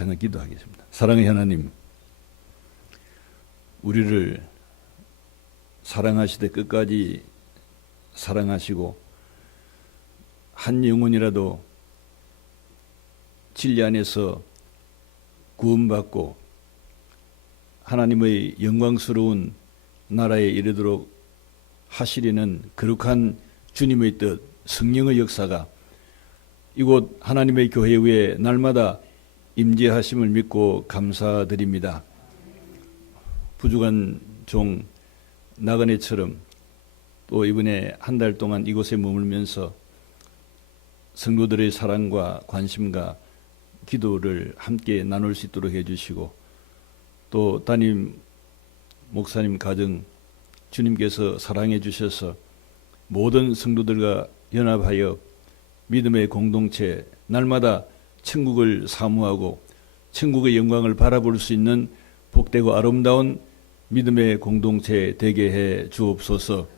잠깐 기도하겠습니다. 사랑의 하나님, 우리를 사랑하시되 끝까지 사랑하시고 한 영혼이라도 진리 안에서 구원받고 하나님의 영광스러운 나라에 이르도록 하시려는 거룩한 주님의 뜻, 성령의 역사가 이곳 하나님의 교회 위에 날마다 임재하심을 믿고 감사드립니다. 부족한 종 나그네처럼 또 이번에 한 달 동안 이곳에 머물면서 성도들의 사랑과 관심과 기도를 함께 나눌 수 있도록 해주시고 또 담임 목사님 가정 주님께서 사랑해 주셔서 모든 성도들과 연합하여 믿음의 공동체 날마다 천국을 사모하고 천국의 영광을 바라볼 수 있는 복되고 아름다운 믿음의 공동체 되게 해 주옵소서.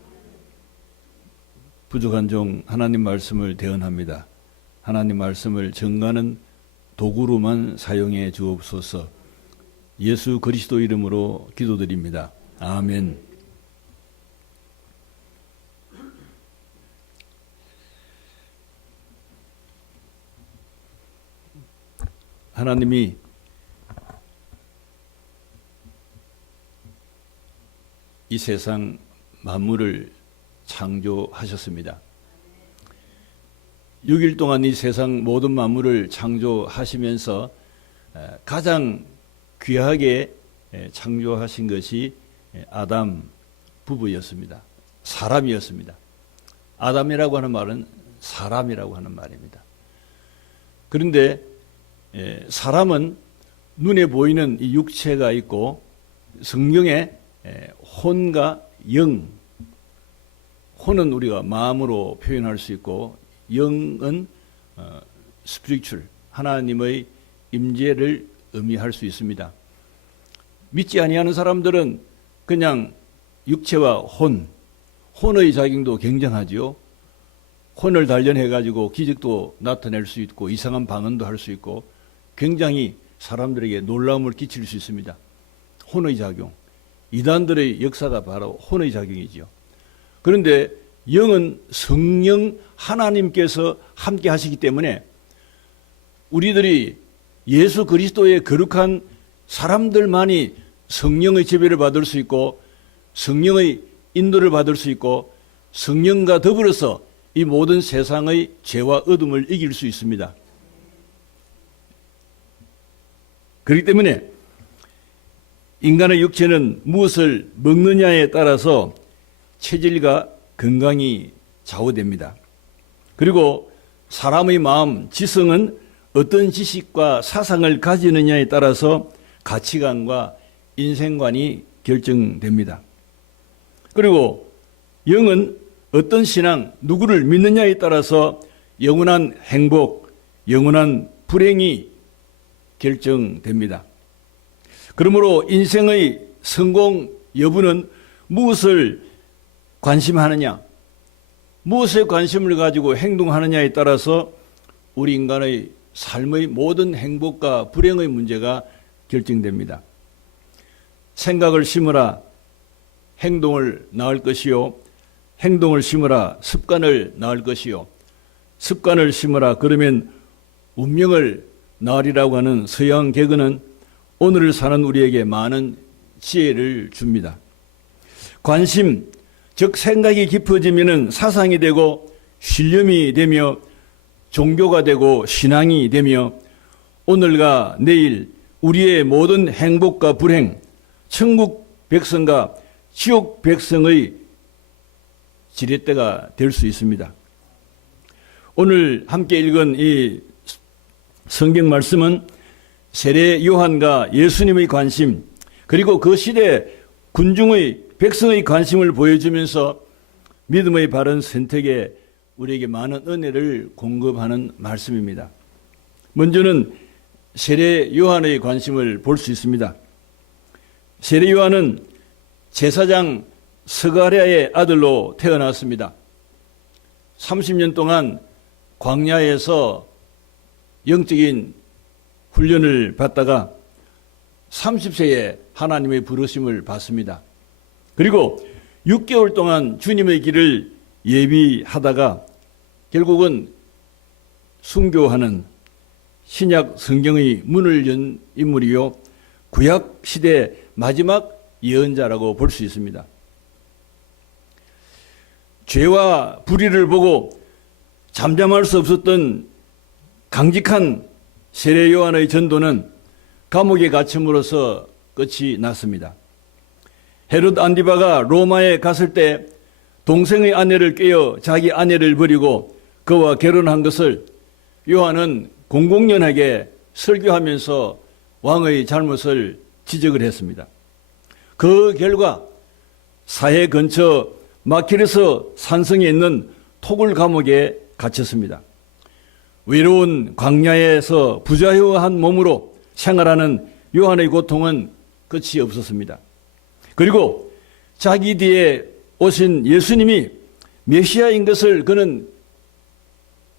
부족한 종 하나님 말씀을 대언합니다. 하나님 말씀을 전가하는 도구로만 사용해 주옵소서. 예수 그리스도 이름으로 기도드립니다. 아멘. 하나님이 이 세상 만물을 창조하셨습니다. 6일 동안 이 세상 모든 만물을 창조하시면서 가장 귀하게 창조하신 것이 아담 부부였습니다. 사람이었습니다. 아담이라고 하는 말은 사람이라고 하는 말입니다. 그런데 사람은 눈에 보이는 이 육체가 있고 성경에 혼과 영, 혼은 우리가 마음으로 표현할 수 있고 영은 스피리추얼, 하나님의 임재를 의미할 수 있습니다. 믿지 아니하는 사람들은 그냥 육체와 혼의 작용도 굉장하지요. 혼을 단련해 가지고 기적도 나타낼 수 있고 이상한 방언도 할 수 있고 굉장히 사람들에게 놀라움을 끼칠 수 있습니다. 혼의 작용, 이단들의 역사가 바로 혼의 작용이지요. 그런데 영은 성령 하나님께서 함께 하시기 때문에 우리들이 예수 그리스도의 거룩한 사람들만이 성령의 지배를 받을 수 있고 성령의 인도를 받을 수 있고 성령과 더불어서 이 모든 세상의 죄와 어둠을 이길 수 있습니다. 그렇기 때문에 인간의 육체는 무엇을 먹느냐에 따라서 체질과 건강이 좌우됩니다. 그리고 사람의 마음, 지성은 어떤 지식과 사상을 가지느냐에 따라서 가치관과 인생관이 결정됩니다. 그리고 영은 어떤 신앙, 누구를 믿느냐에 따라서 영원한 행복, 영원한 불행이 결정됩니다. 그러므로 인생의 성공 여부는 무엇을 관심하느냐, 무엇에 관심을 가지고 행동하느냐에 따라서 우리 인간의 삶의 모든 행복과 불행의 문제가 결정됩니다. 생각을 심으라 행동을 낳을 것이요, 행동을 심으라 습관을 낳을 것이요, 습관을 심으라 그러면 운명을 낳으리라고 하는 서양 개그는 오늘을 사는 우리에게 많은 지혜를 줍니다. 관심, 즉 생각이 깊어지면 사상이 되고 신념이 되며 종교가 되고 신앙이 되며 오늘과 내일 우리의 모든 행복과 불행, 천국 백성과 지옥 백성의 지렛대가 될 수 있습니다. 오늘 함께 읽은 이 성경 말씀은 세례 요한과 예수님의 관심, 그리고 그 시대 군중의 백성의 관심을 보여주면서 믿음의 바른 선택에 우리에게 많은 은혜를 공급하는 말씀입니다. 먼저는 세례 요한의 관심을 볼 수 있습니다. 세례 요한은 제사장 스가랴의 아들로 태어났습니다. 30년 동안 광야에서 영적인 훈련을 받다가 30세에 하나님의 부르심을 받습니다. 그리고 6개월 동안 주님의 길을 예비하다가 결국은 순교하는 신약 성경의 문을 연 인물이요, 구약 시대 마지막 예언자라고 볼 수 있습니다. 죄와 불의를 보고 잠잠할 수 없었던 강직한 세례 요한의 전도는 감옥에 갇힘으로써 끝이 났습니다. 헤롯 안디바가 로마에 갔을 때 동생의 아내를 꿰어 자기 아내를 버리고 그와 결혼한 것을 요한은 공공연하게 설교하면서 왕의 잘못을 지적을 했습니다. 그 결과 사해 근처 마키르스 산성에 있는 토굴 감옥에 갇혔습니다. 외로운 광야에서 부자유한 몸으로 생활하는 요한의 고통은 끝이 없었습니다. 그리고 자기 뒤에 오신 예수님이 메시아인 것을 그는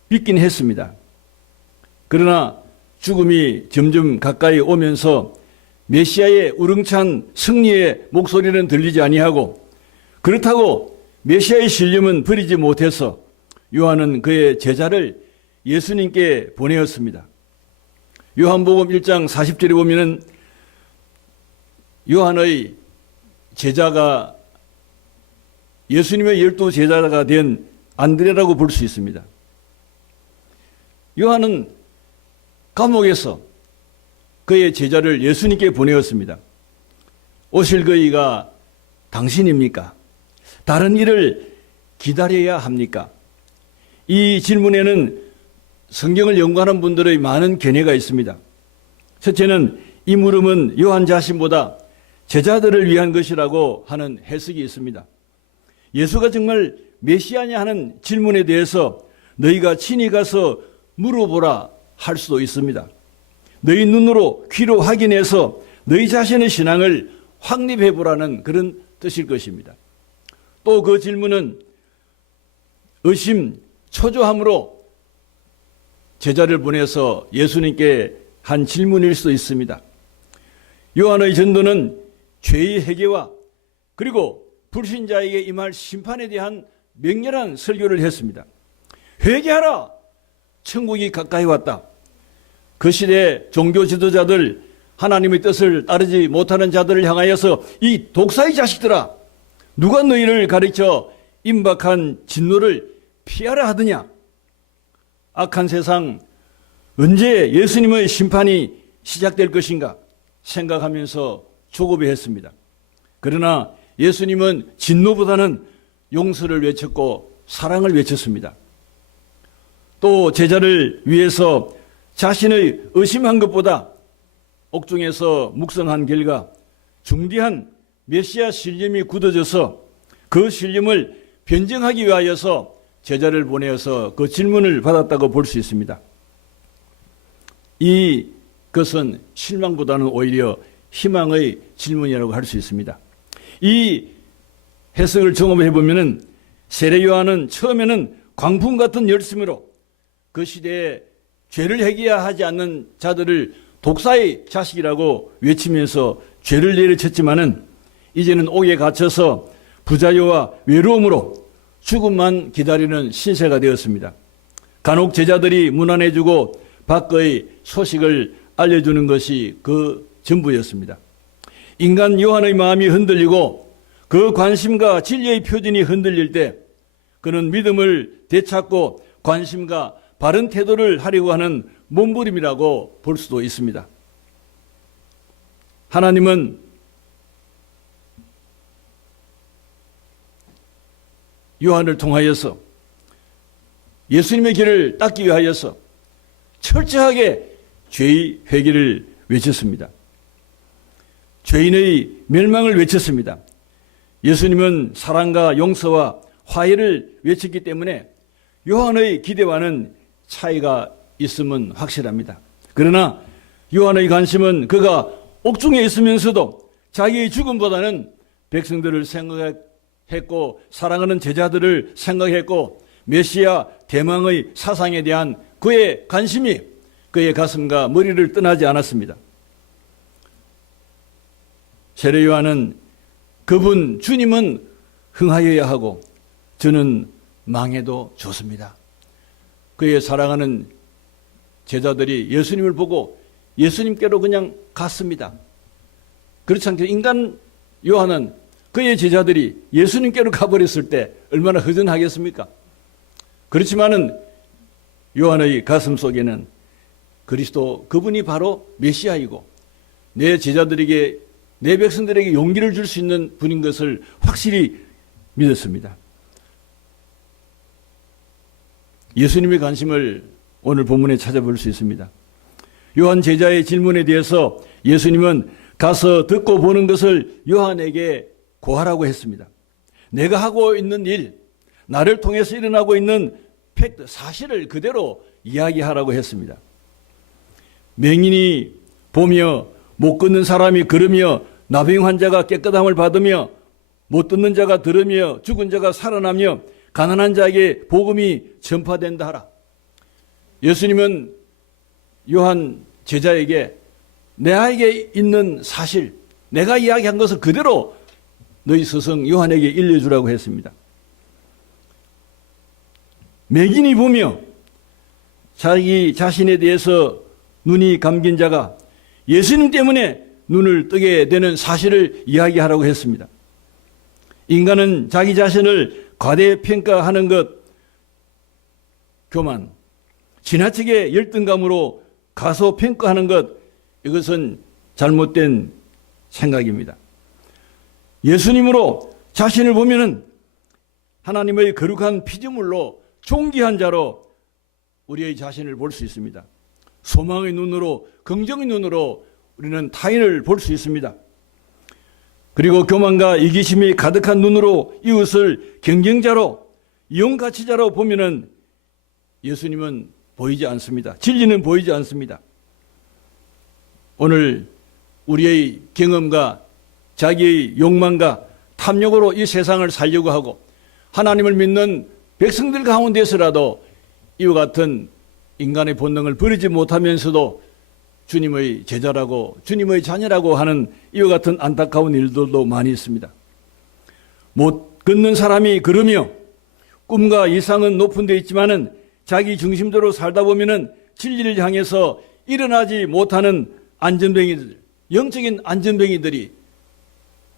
믿긴 했습니다. 그러나 죽음이 점점 가까이 오면서 메시아의 우렁찬 승리의 목소리는 들리지 아니하고, 그렇다고 메시아의 신념은 버리지 못해서 요한은 그의 제자를 예수님께 보내었습니다. 요한복음 1장 40절에 보면은 요한의 제자가 예수님의 12제자가 된 안드레라고 볼 수 있습니다. 요한은 감옥에서 그의 제자를 예수님께 보내었습니다. 오실 그이가 당신입니까? 다른 일을 기다려야 합니까? 이 질문에는 성경을 연구하는 분들의 많은 견해가 있습니다. 첫째는 이 물음은 요한 자신보다 제자들을 위한 것이라고 하는 해석이 있습니다. 예수가 정말 메시아냐 하는 질문에 대해서 너희가 친히 가서 물어보라 할 수도 있습니다. 너희 눈으로 귀로 확인해서 너희 자신의 신앙을 확립해 보라는 그런 뜻일 것입니다. 또 그 질문은 의심, 초조함으로 제자를 보내서 예수님께 한 질문일 수도 있습니다. 요한의 전도는 죄의 회개와 그리고 불신자에게 임할 심판에 대한 맹렬한 설교를 했습니다. 회개하라! 천국이 가까이 왔다. 그 시대 종교 지도자들, 하나님의 뜻을 따르지 못하는 자들을 향하여서 이 독사의 자식들아, 누가 너희를 가르쳐 임박한 진노를 피하라 하더냐? 악한 세상, 언제 예수님의 심판이 시작될 것인가 생각하면서 조급해했습니다. 그러나 예수님은 진노보다는 용서를 외쳤고 사랑을 외쳤습니다. 또 제자를 위해서 자신의 의심한 것보다 옥중에서 묵성한 결과 중대한 메시아 신념이 굳어져서 그 신념을 변증하기 위하여서 제자를 보내어서 그 질문을 받았다고 볼 수 있습니다. 이것은 실망보다는 오히려 희망의 질문이라고 할 수 있습니다. 이 해석을 종합해 보면은 세례 요한은 처음에는 광풍 같은 열심으로 그 시대에 죄를 회개하지 않는 자들을 독사의 자식이라고 외치면서 죄를 내리쳤지만은 이제는 옥에 갇혀서 부자유와 외로움으로 죽음만 기다리는 신세가 되었습니다. 간혹 제자들이 문안해주고 밖의 소식을 알려주는 것이 그 전부였습니다. 인간 요한의 마음이 흔들리고 그 관심과 진리의 표준이 흔들릴 때 그는 믿음을 되찾고 관심과 바른 태도를 하려고 하는 몸부림이라고 볼 수도 있습니다. 하나님은 요한을 통하여서 예수님의 길을 닦기 위하여서 철저하게 죄의 회개를 외쳤습니다. 죄인의 멸망을 외쳤습니다. 예수님은 사랑과 용서와 화해를 외쳤기 때문에 요한의 기대와는 차이가 있음은 확실합니다. 그러나 요한의 관심은 그가 옥중에 있으면서도 자기의 죽음보다는 백성들을 생각했고 사랑하는 제자들을 생각했고 메시아 대망의 사상에 대한 그의 관심이 그의 가슴과 머리를 떠나지 않았습니다. 세례 요한은 그분 주님은 흥하여야 하고 저는 망해도 좋습니다. 그의 사랑하는 제자들이 예수님을 보고 예수님께로 그냥 갔습니다. 그렇지 않게 인간 요한은 그의 제자들이 예수님께로 가버렸을 때 얼마나 허전하겠습니까? 그렇지만은 요한의 가슴 속에는 그리스도 그분이 바로 메시아이고 내 제자들에게 내 백성들에게 용기를 줄 수 있는 분인 것을 확실히 믿었습니다. 예수님의 관심을 오늘 본문에 찾아볼 수 있습니다. 요한 제자의 질문에 대해서 예수님은 가서 듣고 보는 것을 요한에게 고하라고 했습니다. 내가 하고 있는 일, 나를 통해서 일어나고 있는 팩트, 사실을 그대로 이야기하라고 했습니다. 맹인이 보며 못 걷는 사람이 걸으며 나병 환자가 깨끗함을 받으며 못 듣는 자가 들으며 죽은 자가 살아나며 가난한 자에게 복음이 전파된다 하라. 예수님은 요한 제자에게 내게 있는 사실, 내가 이야기한 것을 그대로 너희 스승 요한에게 일러주라고 했습니다. 맹인이 보며 자기 자신에 대해서 눈이 감긴 자가 예수님 때문에 눈을 뜨게 되는 사실을 이야기하라고 했습니다. 인간은 자기 자신을 과대평가하는 것, 교만, 지나치게 열등감으로 가소평가하는 것, 이것은 잘못된 생각입니다. 예수님으로 자신을 보면은 하나님의 거룩한 피조물로 존귀한 자로 우리의 자신을 볼 수 있습니다. 소망의 눈으로, 긍정의 눈으로 우리는 타인을 볼 수 있습니다. 그리고 교만과 이기심이 가득한 눈으로 이웃을 경쟁자로, 이용가치자로 보면은 예수님은 보이지 않습니다. 진리는 보이지 않습니다. 오늘 우리의 경험과 자기의 욕망과 탐욕으로 이 세상을 살려고 하고 하나님을 믿는 백성들 가운데서라도 이와 같은 인간의 본능을 버리지 못하면서도 주님의 제자라고 주님의 자녀라고 하는 이와 같은 안타까운 일들도 많이 있습니다. 못 걷는 사람이 걸으며 꿈과 이상은 높은 데 있지만은 자기 중심대로 살다 보면은 진리를 향해서 일어나지 못하는 안전뱅이들, 영적인 안전뱅이들이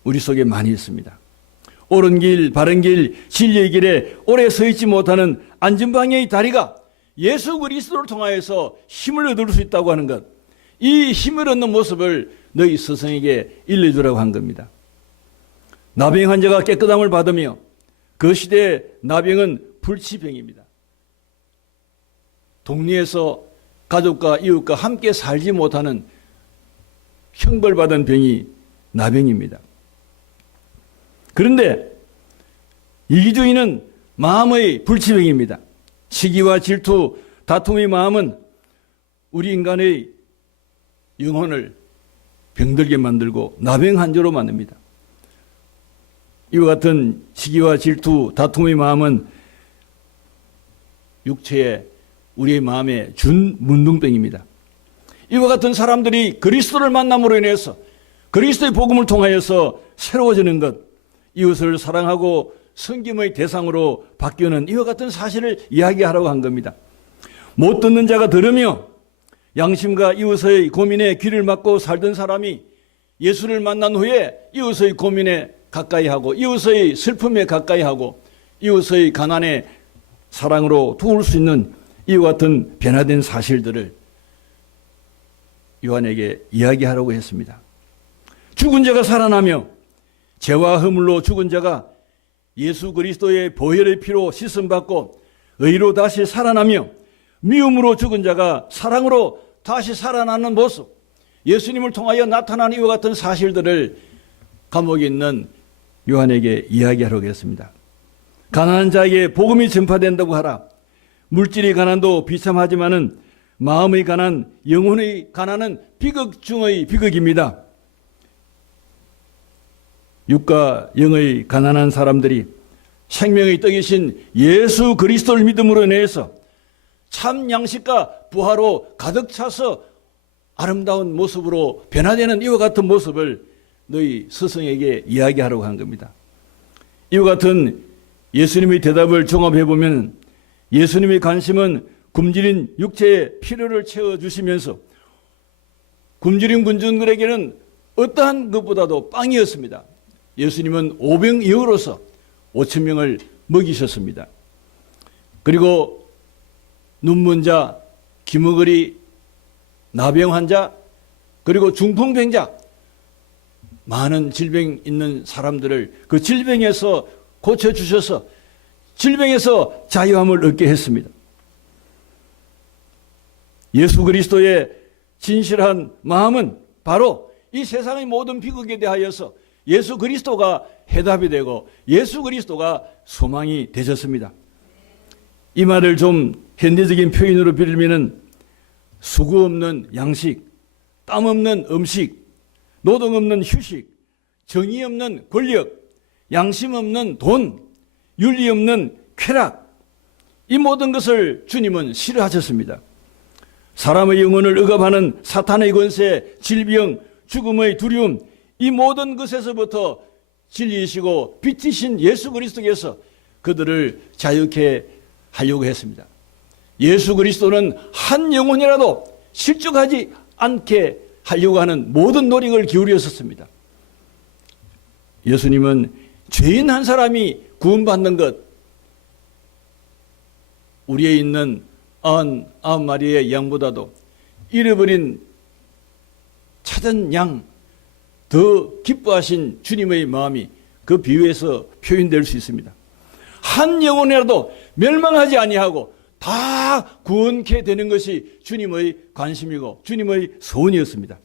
우리 속에 많이 있습니다. 옳은 길, 바른 길, 진리의 길에 오래 서 있지 못하는 안전방해의 다리가 예수 그리스도를 통하여서 힘을 얻을 수 있다고 하는 것, 이 힘을 얻는 모습을 너희 스승에게 일러주라고 한 겁니다. 나병 환자가 깨끗함을 받으며 그 시대의 나병은 불치병입니다. 동네에서 가족과 이웃과 함께 살지 못하는 형벌받은 병이 나병입니다. 그런데 이기주의는 마음의 불치병입니다. 시기와 질투, 다툼의 마음은 우리 인간의 영혼을 병들게 만들고 나병환자로 만듭니다. 이와 같은 시기와 질투, 다툼의 마음은 육체에 우리의 마음에 준 문둥병입니다. 이와 같은 사람들이 그리스도를 만남으로 인해서 그리스도의 복음을 통하여서 새로워지는 것, 이웃을 사랑하고 섬김의 대상으로 바뀌는 이와 같은 사실을 이야기하라고 한 겁니다. 못 듣는 자가 들으며 양심과 이웃의 고민에 귀를 막고 살던 사람이 예수를 만난 후에 이웃의 고민에 가까이 하고 이웃의 슬픔에 가까이 하고 이웃의 가난에 사랑으로 도울 수 있는 이와 같은 변화된 사실들을 요한에게 이야기하라고 했습니다. 죽은 자가 살아나며 죄와 허물로 죽은 자가 예수 그리스도의 보혈의 피로 씻음받고 의로 다시 살아나며 미움으로 죽은 자가 사랑으로 다시 살아나는 모습, 예수님을 통하여 나타나는 이와 같은 사실들을 감옥에 있는 요한에게 이야기하라고 했습니다. 가난한 자에게 복음이 전파된다고 하라. 물질의 가난도 비참하지만은 마음의 가난, 영혼의 가난은 비극 중의 비극입니다. 육과 영의 가난한 사람들이 생명의 떡이신 예수 그리스도를 믿음으로 인해서 참 양식과 부하로 가득 차서 아름다운 모습으로 변화되는 이와 같은 모습을 너희 스승에게 이야기하라고 한 겁니다. 이와 같은 예수님의 대답을 종합해보면 예수님의 관심은 굶주린 육체의 필요를 채워주시면서 굶주린 군중들에게는 어떠한 것보다도 빵이었습니다. 예수님은 오병이어로서 5천 명을 먹이셨습니다. 그리고 눈먼 자, 기머거리, 나병 환자, 그리고 중풍병자, 많은 질병 있는 사람들을 그 질병에서 고쳐주셔서 질병에서 자유함을 얻게 했습니다. 예수 그리스도의 진실한 마음은 바로 이 세상의 모든 비극에 대하여서 예수 그리스도가 해답이 되고 예수 그리스도가 소망이 되셨습니다. 이 말을 좀 현대적인 표현으로 빌리면 수고 없는 양식, 땀 없는 음식, 노동 없는 휴식, 정의 없는 권력, 양심 없는 돈, 윤리 없는 쾌락, 이 모든 것을 주님은 싫어하셨습니다. 사람의 영혼을 억압하는 사탄의 권세, 질병, 죽음의 두려움, 이 모든 것에서부터 진리이시고 빛이신 예수 그리스도께서 그들을 자유케 하려고 했습니다. 예수 그리스도는 한 영혼이라도 실족하지 않게 하려고 하는 모든 노력을 기울였었습니다. 예수님은 죄인 한 사람이 구원받는 것, 우리에 있는 99마리의 양보다도 잃어버린 찾은 양, 더 기뻐하신 주님의 마음이 그 비유에서 표현될 수 있습니다. 한 영혼이라도 멸망하지 아니하고 다 구원케 되는 것이 주님의 관심이고 주님의 소원이었습니다.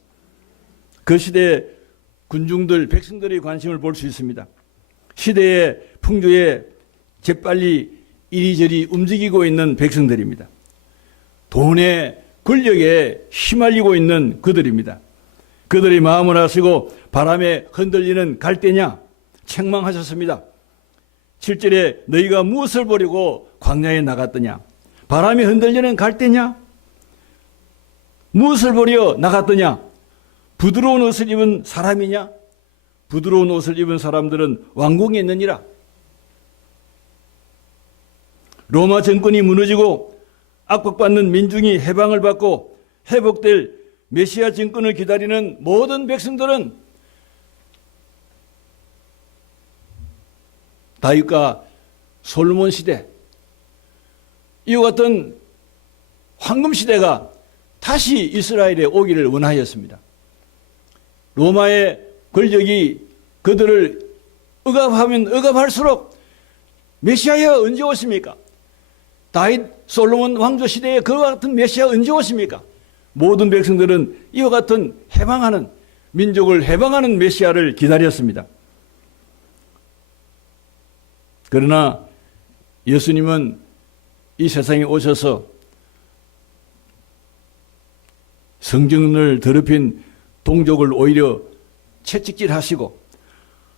그 시대의 군중들, 백성들의 관심을 볼 수 있습니다. 시대의 풍조에 재빨리 이리저리 움직이고 있는 백성들입니다. 돈에 권력에 휘말리고 있는 그들입니다. 그들의 마음을 아시고 바람에 흔들리는 갈대냐 책망하셨습니다. 7절에 너희가 무엇을 보려고 광야에 나갔더냐? 바람에 흔들리는 갈대냐? 무엇을 보려 나갔더냐? 부드러운 옷을 입은 사람이냐? 부드러운 옷을 입은 사람들은 왕궁에 있느니라. 로마 정권이 무너지고 압박받는 민중이 해방을 받고 회복될 메시아 정권을 기다리는 모든 백성들은 다윗과 솔로몬 시대, 이와 같은 황금 시대가 다시 이스라엘에 오기를 원하였습니다. 로마의 권력이 그들을 억압하면 억압할수록 메시아야 언제 오십니까? 다윗 솔로몬 왕조 시대에 그와 같은 메시아 언제 오십니까? 모든 백성들은 이와 같은 해방하는, 민족을 해방하는 메시아를 기다렸습니다. 그러나 예수님은 이 세상에 오셔서 성경을 더럽힌 동족을 오히려 채찍질하시고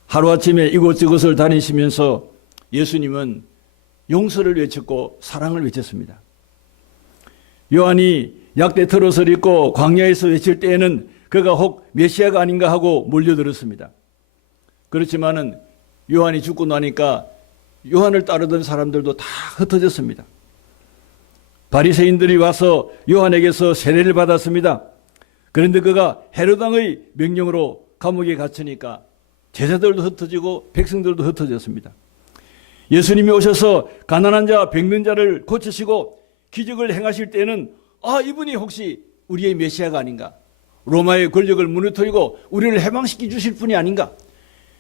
하루아침에 이곳저곳을 다니시면서 예수님은 용서를 외쳤고 사랑을 외쳤습니다. 요한이 약대 털옷을 입고 광야에서 외칠 때에는 그가 혹 메시아가 아닌가 하고 몰려들었습니다. 그렇지만은 요한이 죽고 나니까 요한을 따르던 사람들도 다 흩어졌습니다. 바리새인들이 와서 요한에게서 세례를 받았습니다. 그런데 그가 헤로당의 명령으로 감옥에 갇히니까 제자들도 흩어지고 백성들도 흩어졌습니다. 예수님이 오셔서 가난한 자, 병든 자를 고치시고 기적을 행하실 때는 이분이 혹시 우리의 메시아가 아닌가? 로마의 권력을 무너뜨리고 우리를 해방시켜 주실 분이 아닌가?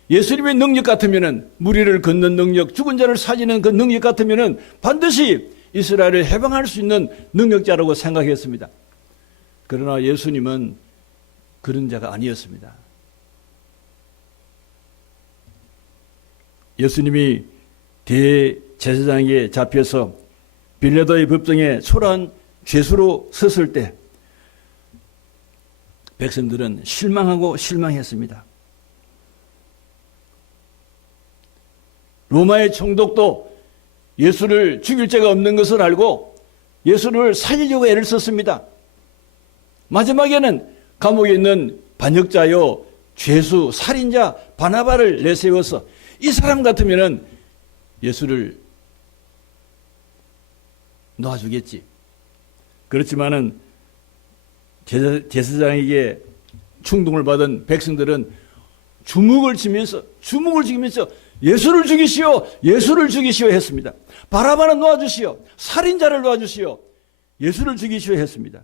예수님의 능력 같으면은 무리를 걷는 능력, 죽은 자를 살리는 그 능력 같으면은 반드시 이스라엘을 해방할 수 있는 능력자라고 생각했습니다. 그러나 예수님은 그런 자가 아니었습니다. 예수님이 대제사장에게 잡혀서 빌라도의 법정에 초라한 죄수로 섰을 때 백성들은 실망하고 실망했습니다. 로마의 총독도 예수를 죽일 죄가 없는 것을 알고 예수를 살리려고 애를 썼습니다. 마지막에는 감옥에 있는 반역자요, 죄수, 살인자 바나바를 내세워서 이 사람 같으면은 예수를 놓아주겠지. 그렇지만은 제사장에게 충동을 받은 백성들은 주먹을 쥐면서 예수를 죽이시오, 예수를 죽이시오 했습니다. 바라바는 놓아주시오, 살인자를 놓아주시오, 예수를 죽이시오 했습니다.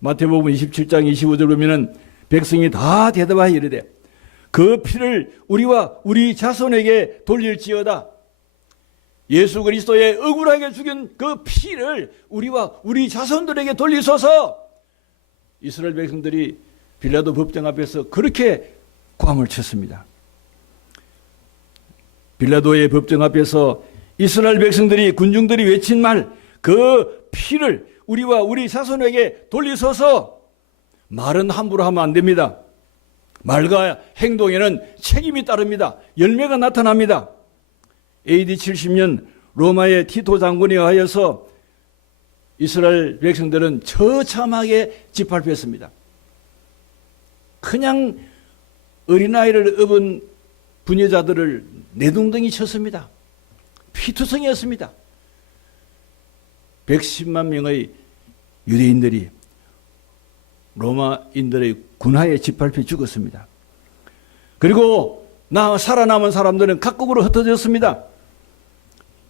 마태복음 27장 25절 보면은 백성이 다 대답하여 이르되 그 피를 우리와 우리 자손에게 돌릴지어다. 예수 그리스도의 억울하게 죽인 그 피를 우리와 우리 자손들에게 돌리소서. 이스라엘 백성들이 빌라도 법정 앞에서 그렇게 고함을 쳤습니다. 빌라도의 법정 앞에서 이스라엘 백성들이, 군중들이 외친 말, 그 피를 우리와 우리 자손에게 돌리소서. 말은 함부로 하면 안 됩니다. 말과 행동에는 책임이 따릅니다. 열매가 나타납니다. AD 70년 로마의 티토 장군에 의하여서 이스라엘 백성들은 처참하게 짓밟혔습니다. 그냥 어린아이를 업은 부녀자들을 내둥덩이 쳤습니다. 피투성이었습니다. 110만 명의 유대인들이 로마인들의 군하에 짓밟혀 죽었습니다. 그리고 살아남은 사람들은 각국으로 흩어졌습니다.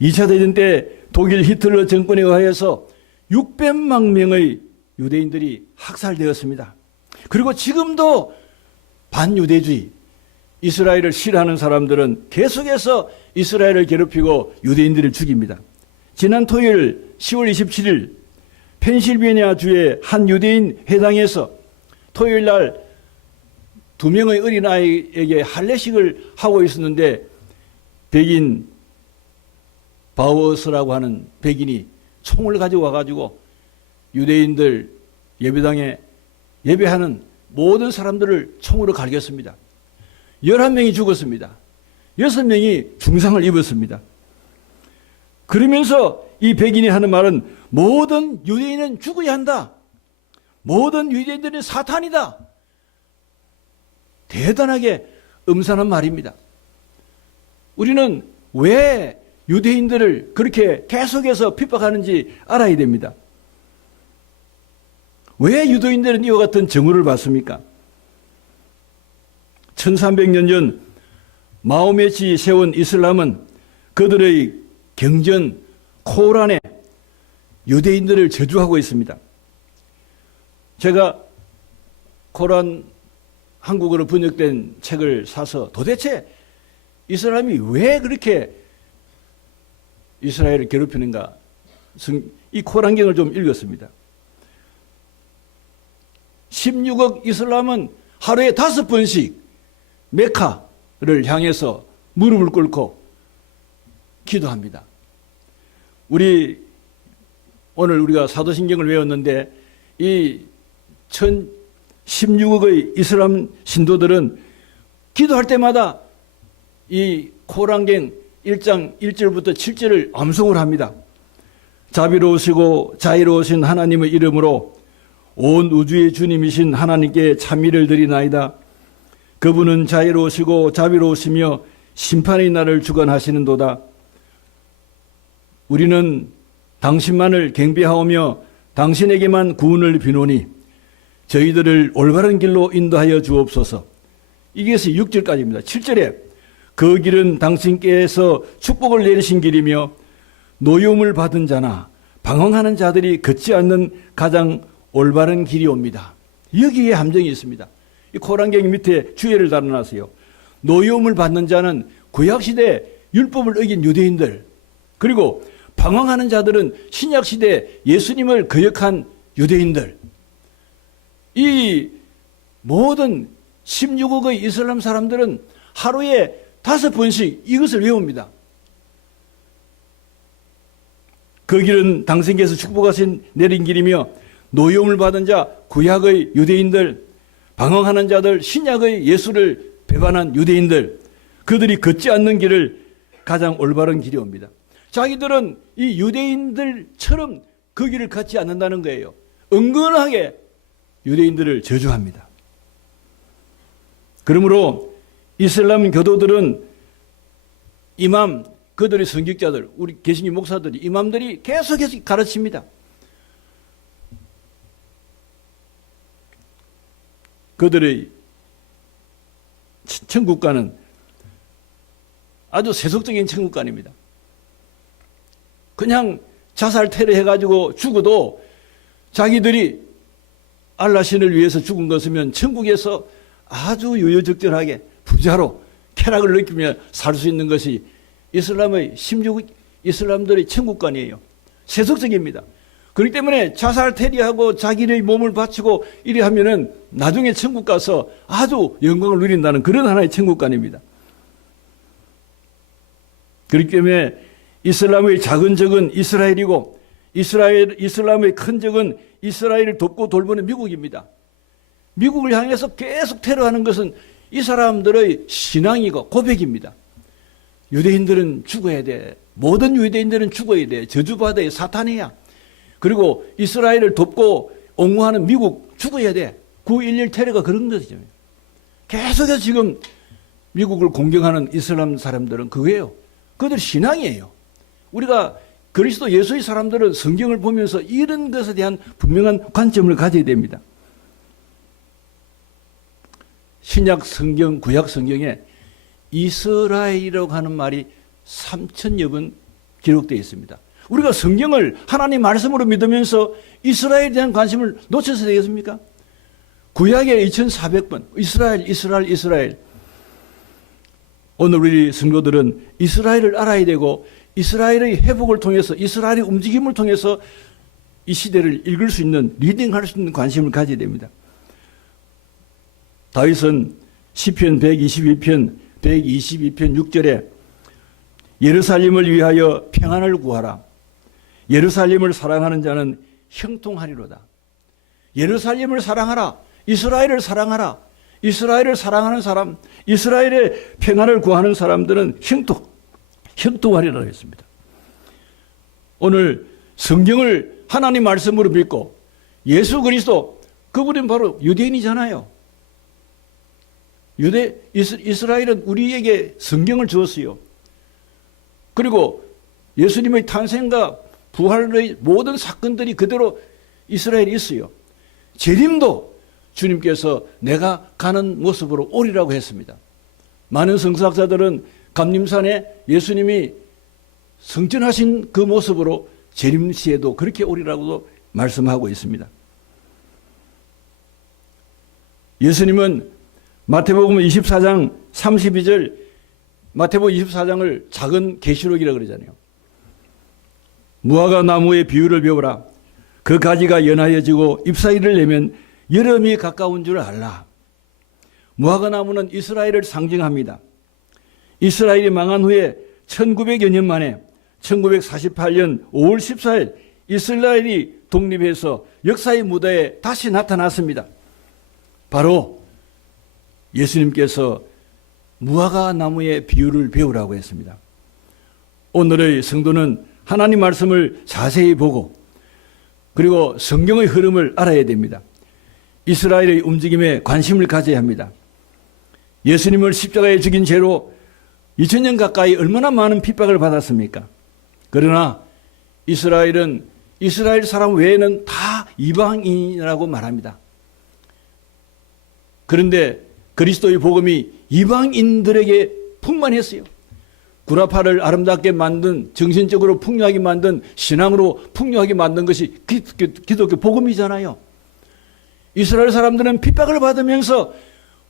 2차 대전 때 독일 히틀러 정권에 의하여서 600만 명의 유대인들이 학살되었습니다. 그리고 지금도 반유대주의, 이스라엘을 싫어하는 사람들은 계속해서 이스라엘을 괴롭히고 유대인들을 죽입니다. 지난 토요일 10월 27일 펜실베니아 주의 한 유대인 회당에서 토요일 날 2명의 어린아이에게 할례식을 하고 있었는데 백인 바우어스라고 하는 백인이 총을 가지고 와가지고 유대인들 예배당에 예배하는 모든 사람들을 총으로 갈겼습니다. 11명이 죽었습니다. 6명이 중상을 입었습니다. 그러면서 이 백인이 하는 말은 모든 유대인은 죽어야 한다. 모든 유대인들은 사탄이다. 대단하게 음산한 말입니다. 우리는 왜 유대인들을 그렇게 계속해서 핍박하는지 알아야 됩니다. 왜 유대인들은 이와 같은 정우를 받습니까? 1300년 전 마호메트이 세운 이슬람은 그들의 경전 코란에 유대인들을 저주하고 있습니다. 제가 코란 한국어로 번역된 책을 사서 도대체 이슬람이 왜 그렇게 이스라엘을 괴롭히는가, 이 코란경을 좀 읽었습니다. 16억 이슬람은 하루에 5번씩 메카를 향해서 무릎을 꿇고 기도합니다. 오늘 우리가 사도신경을 외웠는데 이 16억의 이슬람 신도들은 기도할 때마다 이 코란경 1장 1절부터 7절을 암송을 합니다. 자비로우시고 자애로우신 하나님의 이름으로 온 우주의 주님이신 하나님께 찬미를 드리나이다. 그분은 자애로우시고 자비로우시며 심판의 날을 주관하시는도다. 우리는 당신만을 경배하오며 당신에게만 구원을 비노니 저희들을 올바른 길로 인도하여 주옵소서. 이것이 6절까지입니다. 7절에 그 길은 당신께서 축복을 내리신 길이며 노여움을 받은 자나 방황하는 자들이 걷지 않는 가장 올바른 길이 옵니다. 여기에 함정이 있습니다. 이 코란경 밑에 주의를 달아놨어요. 노여움을 받는 자는 구약시대 율법을 어긴 유대인들, 그리고 방황하는 자들은 신약시대 예수님을 거역한 유대인들, 이 모든 16억의 이슬람 사람들은 하루에 5번씩 이것을 외웁니다. 그 길은 당신께서 축복하신 내린 길이며 노여움을 받은 자, 구약의 유대인들, 방황하는 자들, 신약의 예수를 배반한 유대인들, 그들이 걷지 않는 길을 가장 올바른 길이 옵니다. 자기들은 이 유대인들처럼 그 길을 걷지 않는다는 거예요. 은근하게 유대인들을 저주합니다. 그러므로 이슬람 교도들은 이맘, 그들의 선교자들, 우리 개신교 목사들이, 이맘들이 계속해서 가르칩니다. 그들의 천국관은 아주 세속적인 천국관입니다. 그냥 자살 테러해가지고 죽어도 자기들이 알라 신을 위해서 죽은 것이면 천국에서 아주 유유적절하게 부자로 쾌락을 느끼며 살 수 있는 것이 이슬람들의 천국관이에요. 세속적입니다. 그렇기 때문에 자살 테러하고 자기의 몸을 바치고 이래 하면은 나중에 천국 가서 아주 영광을 누린다는 그런 하나의 천국관입니다. 그렇기 때문에 이슬람의 작은 적은 이스라엘이고 이슬람의 큰 적은 이스라엘을 돕고 돌보는 미국입니다. 미국을 향해서 계속 테러하는 것은 이 사람들의 신앙이고 고백입니다. 유대인들은 죽어야 돼. 모든 유대인들은 죽어야 돼. 저주받아야 사탄이야. 그리고 이스라엘을 돕고 옹호하는 미국 죽어야 돼. 9.11 테러가 그런 것이죠. 계속해서 지금 미국을 공격하는 이슬람 사람들은 그거예요. 그들 신앙이에요. 우리가 그리스도 예수의 사람들은 성경을 보면서 이런 것에 대한 분명한 관점을 가져야 됩니다. 신약 성경, 구약 성경에 이스라엘이라고 하는 말이 3,000여 번 기록되어 있습니다. 우리가 성경을 하나님 말씀으로 믿으면서 이스라엘에 대한 관심을 놓쳐서 되겠습니까? 구약에 2,400번 이스라엘. 오늘 우리 성도들은 이스라엘을 알아야 되고 이스라엘의 회복을 통해서 이스라엘의 움직임을 통해서 이 시대를 읽을 수 있는 리딩할 수 있는 관심을 가져야 됩니다. 다윗은 시편 122편 6절에 예루살렘을 위하여 평안을 구하라. 예루살렘을 사랑하는 자는 형통하리로다. 예루살렘을 사랑하라. 이스라엘을 사랑하라. 이스라엘을 사랑하는 사람, 이스라엘의 평안을 구하는 사람들은 형통하리라고 했습니다. 오늘 성경을 하나님 말씀으로 믿고 예수 그리스도, 그분은 바로 유대인이잖아요. 이스라엘은 우리에게 성경을 주었어요. 그리고 예수님의 탄생과 부활의 모든 사건들이 그대로 이스라엘에 있어요. 재림도 주님께서 내가 가는 모습으로 오리라고 했습니다. 많은 성서학자들은 감림산에 예수님이 성전하신 그 모습으로 재림 시에도 그렇게 오리라고도 말씀하고 있습니다. 예수님은 마태복음 24장 32절, 마태복음 24장을 작은 계시록이라고 그러잖아요. 무화과 나무의 비유를 배우라. 그 가지가 연하여지고 잎사귀를 내면 여름이 가까운 줄 알라. 무화과 나무는 이스라엘을 상징합니다. 이스라엘이 망한 후에 1900여 년 만에 1948년 5월 14일 이스라엘이 독립해서 역사의 무대에 다시 나타났습니다. 바로 예수님께서 무화과 나무의 비유를 배우라고 했습니다. 오늘의 성도는 하나님 말씀을 자세히 보고 그리고 성경의 흐름을 알아야 됩니다. 이스라엘의 움직임에 관심을 가져야 합니다. 예수님을 십자가에 죽인 죄로 2000년 가까이 얼마나 많은 핍박을 받았습니까? 그러나 이스라엘은 이스라엘 사람 외에는 다 이방인이라고 말합니다. 그런데 그리스도의 복음이 이방인들에게 풍만했어요. 구라파를 아름답게 만든, 정신적으로 풍요하게 만든, 신앙으로 풍요하게 만든 것이 기독교 복음이잖아요. 이스라엘 사람들은 핍박을 받으면서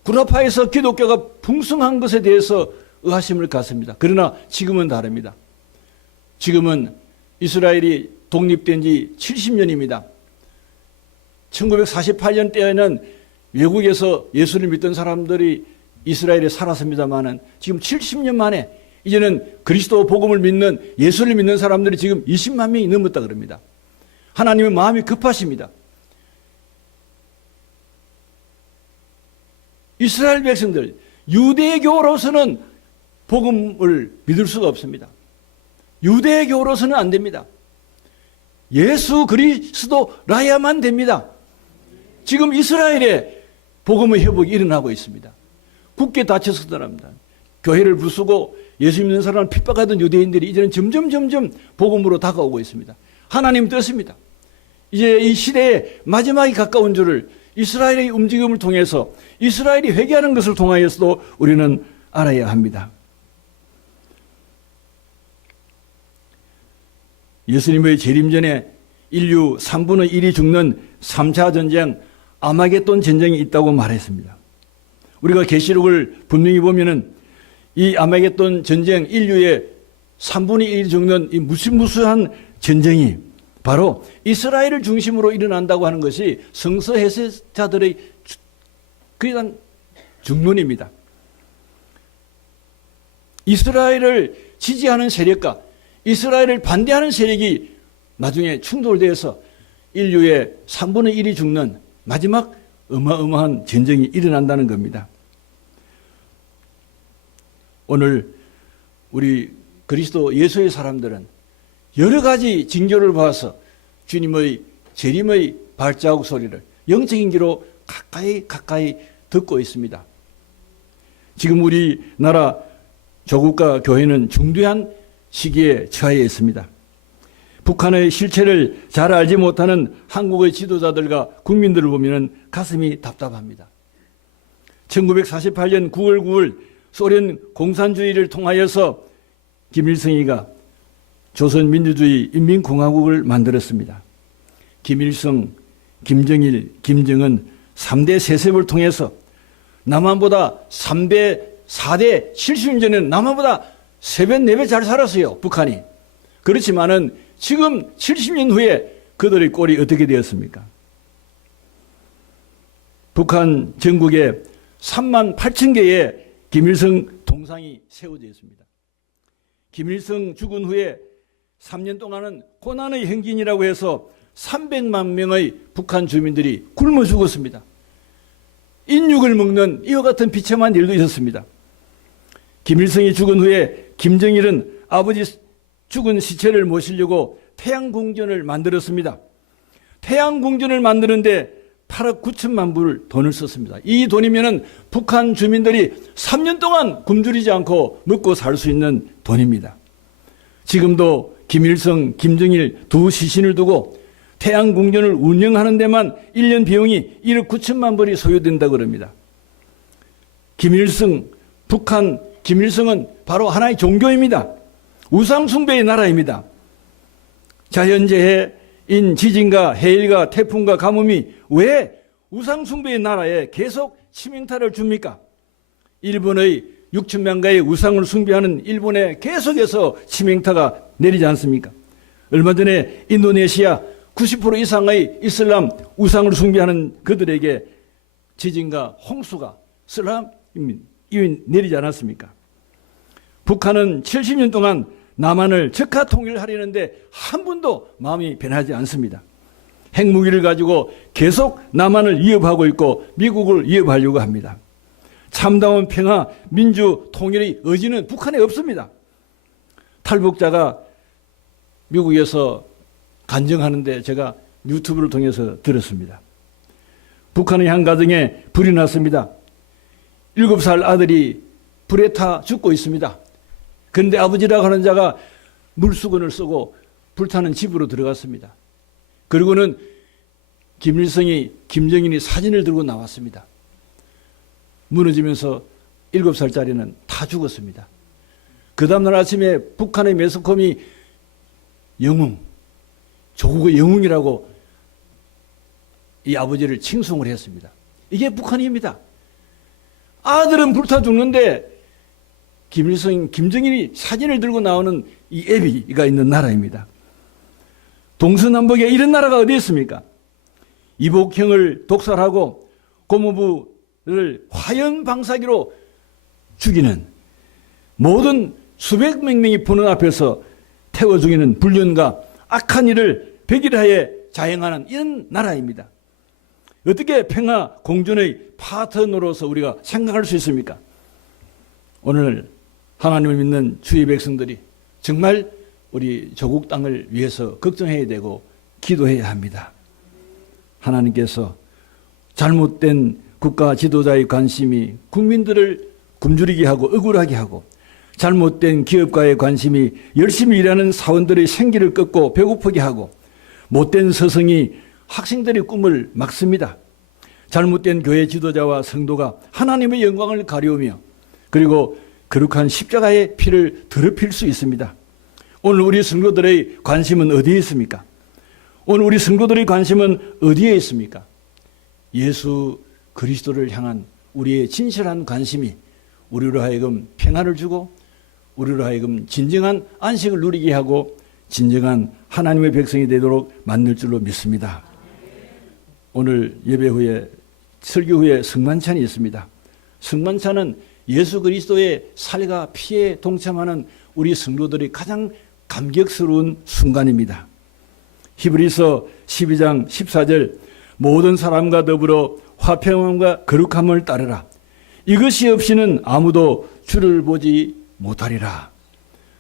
구라파에서 기독교가 풍성한 것에 대해서 의아심을 갖습니다. 그러나 지금은 다릅니다. 지금은 이스라엘이 독립된 지 70년입니다. 1948년 때에는 외국에서 예수를 믿던 사람들이 이스라엘에 살았습니다마는 지금 70년 만에 이제는 그리스도 복음을 믿는, 예수를 믿는 사람들이 지금 20만 명이 넘었다 그럽니다. 하나님의 마음이 급하십니다. 이스라엘 백성들, 유대교로서는 복음을 믿을 수가 없습니다. 유대교로서는 안 됩니다. 예수 그리스도라야만 됩니다. 지금 이스라엘에 복음의 회복이 일어나고 있습니다. 굳게 닫혀서더랍니다. 교회를 부수고 예수 믿는 사람을 핍박하던 유대인들이 이제는 점점 복음으로 다가오고 있습니다. 하나님 뜻입니다. 이제 이 시대의 마지막이 가까운 줄을 이스라엘의 움직임을 통해서 이스라엘이 회개하는 것을 통하여서도 우리는 알아야 합니다. 예수님의 재림 전에 인류 3분의 1이 죽는 3차 전쟁 아마겟돈 전쟁이 있다고 말했습니다. 우리가 계시록을 분명히 보면은 이 아마겟돈 전쟁 인류의 3분의 1이 죽는 이 무시무시한 전쟁이 바로 이스라엘을 중심으로 일어난다고 하는 것이 성서 해석자들의 그냥 중론입니다. 이스라엘을 지지하는 세력과 이스라엘을 반대하는 세력이 나중에 충돌되어서 인류의 3분의 1이 죽는 마지막 어마어마한 전쟁이 일어난다는 겁니다. 오늘 우리 그리스도 예수의 사람들은 여러 가지 징조를 봐서 주님의 재림의 발자국 소리를 영적인 귀로 가까이 듣고 있습니다. 지금 우리나라 조국과 교회는 중대한 시기에 처해 있습니다. 북한의 실체를 잘 알지 못하는 한국의 지도자들과 국민들을 보면 가슴이 답답합니다. 1948년 9월 9일 소련 공산주의를 통하여서 김일성이가 조선민주주의 인민공화국을 만들었습니다. 김일성, 김정일, 김정은 3대 세습을 통해서 남한보다 4대 70년 전에는 남한보다 3배, 4배 잘 살았어요, 북한이. 그렇지만은 지금 70년 후에 그들의 꼴이 어떻게 되었습니까? 북한 전국에 3만 8천 개의 김일성 동상이 세워져 있습니다. 김일성 죽은 후에 3년 동안은 고난의 행진이라고 해서 300만 명의 북한 주민들이 굶어 죽었습니다. 인육을 먹는 이와 같은 비참한 일도 있었습니다. 김일성이 죽은 후에 김정일은 아버지 죽은 시체를 모시려고 태양궁전을 만들었습니다. 태양궁전을 만드는데 8억 9천만 불 돈을 썼습니다. 이 돈이면은 북한 주민들이 3년 동안 굶주리지 않고 먹고 살 수 있는 돈입니다. 지금도 김일성, 김정일 두 시신을 두고 태양궁전을 운영하는 데만 1년 비용이 1억 9천만 불이 소요된다고 그럽니다. 김일성, 북한 김일성은 바로 하나의 종교입니다. 우상숭배의 나라입니다. 자연재해인 지진과 해일과 태풍과 가뭄이 왜 우상숭배의 나라에 계속 치명타를 줍니까? 일본의 6천명가의 우상을 숭배하는 일본에 계속해서 치명타가 내리지 않습니까? 얼마 전에 인도네시아 90% 이상의 이슬람 우상을 숭배하는 그들에게 지진과 홍수가 쓰라림이 내리지 않았습니까? 북한은 70년 동안 남한을 적화 통일하려는데 한 번도 마음이 변하지 않습니다. 핵무기를 가지고 계속 남한을 위협하고 있고 미국을 위협하려고 합니다. 참다운 평화, 민주, 통일의 의지는 북한에 없습니다. 탈북자가 미국에서 간증하는데 제가 유튜브를 통해서 들었습니다. 북한의 한 가정에 불이 났습니다. 7살 아들이 불에 타 죽고 있습니다. 그런데 아버지라고 하는 자가 물수건을 쓰고 불타는 집으로 들어갔습니다. 그리고는 김일성이, 김정일이 사진을 들고 나왔습니다. 무너지면서 7살짜리는 다 죽었습니다. 그 다음날 아침에 북한의 매스컴이 영웅, 조국의 영웅이라고 이 아버지를 칭송을 했습니다. 이게 북한입니다. 아들은 불타 죽는데 김일성, 김정일이 사진을 들고 나오는 이 애비가 있는 나라입니다. 동서남북에 이런 나라가 어디 있습니까? 이복형을 독살하고 고모부를 화염 방사기로 죽이는 모든 수백 명이 보는 앞에서 태워 죽이는 불륜과 악한 일을 백일하에 자행하는 이런 나라입니다. 어떻게 평화 공존의 파트너로서 우리가 생각할 수 있습니까? 오늘 하나님을 믿는 주의 백성들이 정말 우리 조국 땅을 위해서 걱정해야 되고 기도해야 합니다. 하나님께서 잘못된 국가 지도자의 관심이 국민들을 굶주리게 하고 억울하게 하고, 잘못된 기업가의 관심이 열심히 일하는 사원들의 생기를 끊고 배고프게 하고, 못된 서성이 학생들의 꿈을 막습니다. 잘못된 교회 지도자와 성도가 하나님의 영광을 가려우며, 그리고 거룩한 십자가의 피를 더럽힐 수 있습니다. 오늘 우리 성도들의 관심은 어디에 있습니까? 오늘 우리 성도들의 관심은 어디에 있습니까? 예수 그리스도를 향한 우리의 진실한 관심이 우리로 하여금 평안을 주고, 우리로 하여금 진정한 안식을 누리게 하고 진정한 하나님의 백성이 되도록 만들 줄로 믿습니다. 오늘 예배 후에, 설교 후에 성만찬이 있습니다. 성만찬은 예수 그리스도의 살과 피에 동참하는 우리 성도들이 가장 감격스러운 순간입니다. 히브리서 12장 14절, 모든 사람과 더불어 화평함과 거룩함을 따르라. 이것이 없이는 아무도 주를 보지 못하리라.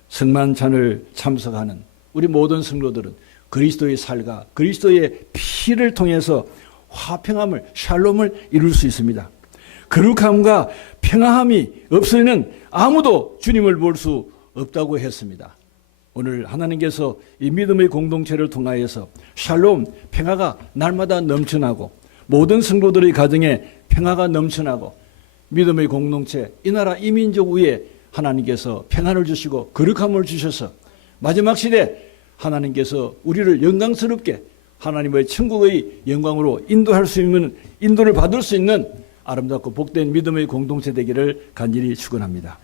성만찬을 참석하는 우리 모든 성도들은 그리스도의 살과 그리스도의 피를 통해서 화평함을, 샬롬을 이룰 수 있습니다. 거룩함과 평화함이 없으면 아무도 주님을 볼 수 없다고 했습니다. 오늘 하나님께서 이 믿음의 공동체를 통하여서 샬롬, 평화가 날마다 넘쳐나고, 모든 성도들의 가정에 평화가 넘쳐나고, 믿음의 공동체, 이 나라 이 민족 위에 하나님께서 평안을 주시고 거룩함을 주셔서 마지막 시대 하나님께서 우리를 영광스럽게 하나님의 천국의 영광으로 인도할 수 있는, 인도를 받을 수 있는 아름답고 복된 믿음의 공동체 되기를 간절히 축원합니다.